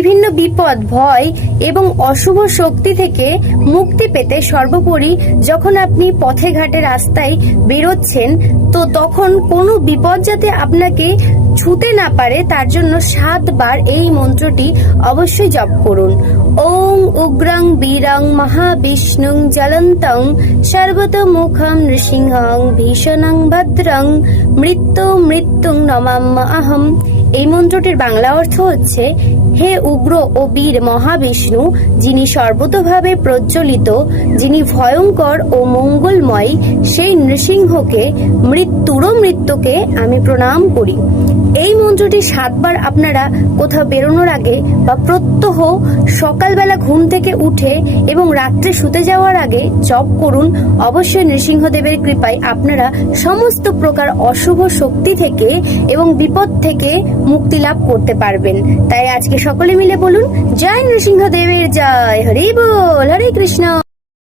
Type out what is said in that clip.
বিভিন্ন বিপদ, ভয় এবং অশুভ শক্তি থেকে মুক্তি পেতে সর্বোপরি যখন আপনি পথে ঘাটে রাস্তায় বেরোচ্ছেন, তো তখন কোনো বিপদ যাতে আপনাকে ছুতে না পারে তার জন্য 7 বার এই মন্ত্রটি অবশ্যই জপ করুন। ওং উগ্রং বীরং মহাবিষ্ণুং জ্বলন্তং সর্বতোমুখং নৃসিংহং ভীষণং ভদ্রং মৃত্যুং নমাম্যহম। এই মন্ত্রটির বাংলা অর্থ হচ্ছে, হে উগ্র ও বীর মহাবিষ্ণু, যিনি সর্বতোভাবে প্রজ্বলিত, যিনি ভয়ঙ্কর ও মঙ্গলময়, সেই নৃসিংহকে, মৃত্যুকে আমি প্রণাম করি। এই মন্ত্রটি 7 বার আপনারা কোথাও বেরোনোর আগে বা প্রত্যহ সকালবেলা ঘুম থেকে উঠে এবং রাত্রে শুতে যাওয়ার আগে জপ করুন। অবশ্যই নৃসিংহদেবের কৃপায় আপনারা সমস্ত প্রকার অশুভ শক্তি থেকে এবং বিপদ থেকে মুক্তি লাভ করতে পারবেন। তাই আজকে সকলে মিলে বলুন, জয় নৃসিংহদেবের জয়। হরি বল, হরে কৃষ্ণ।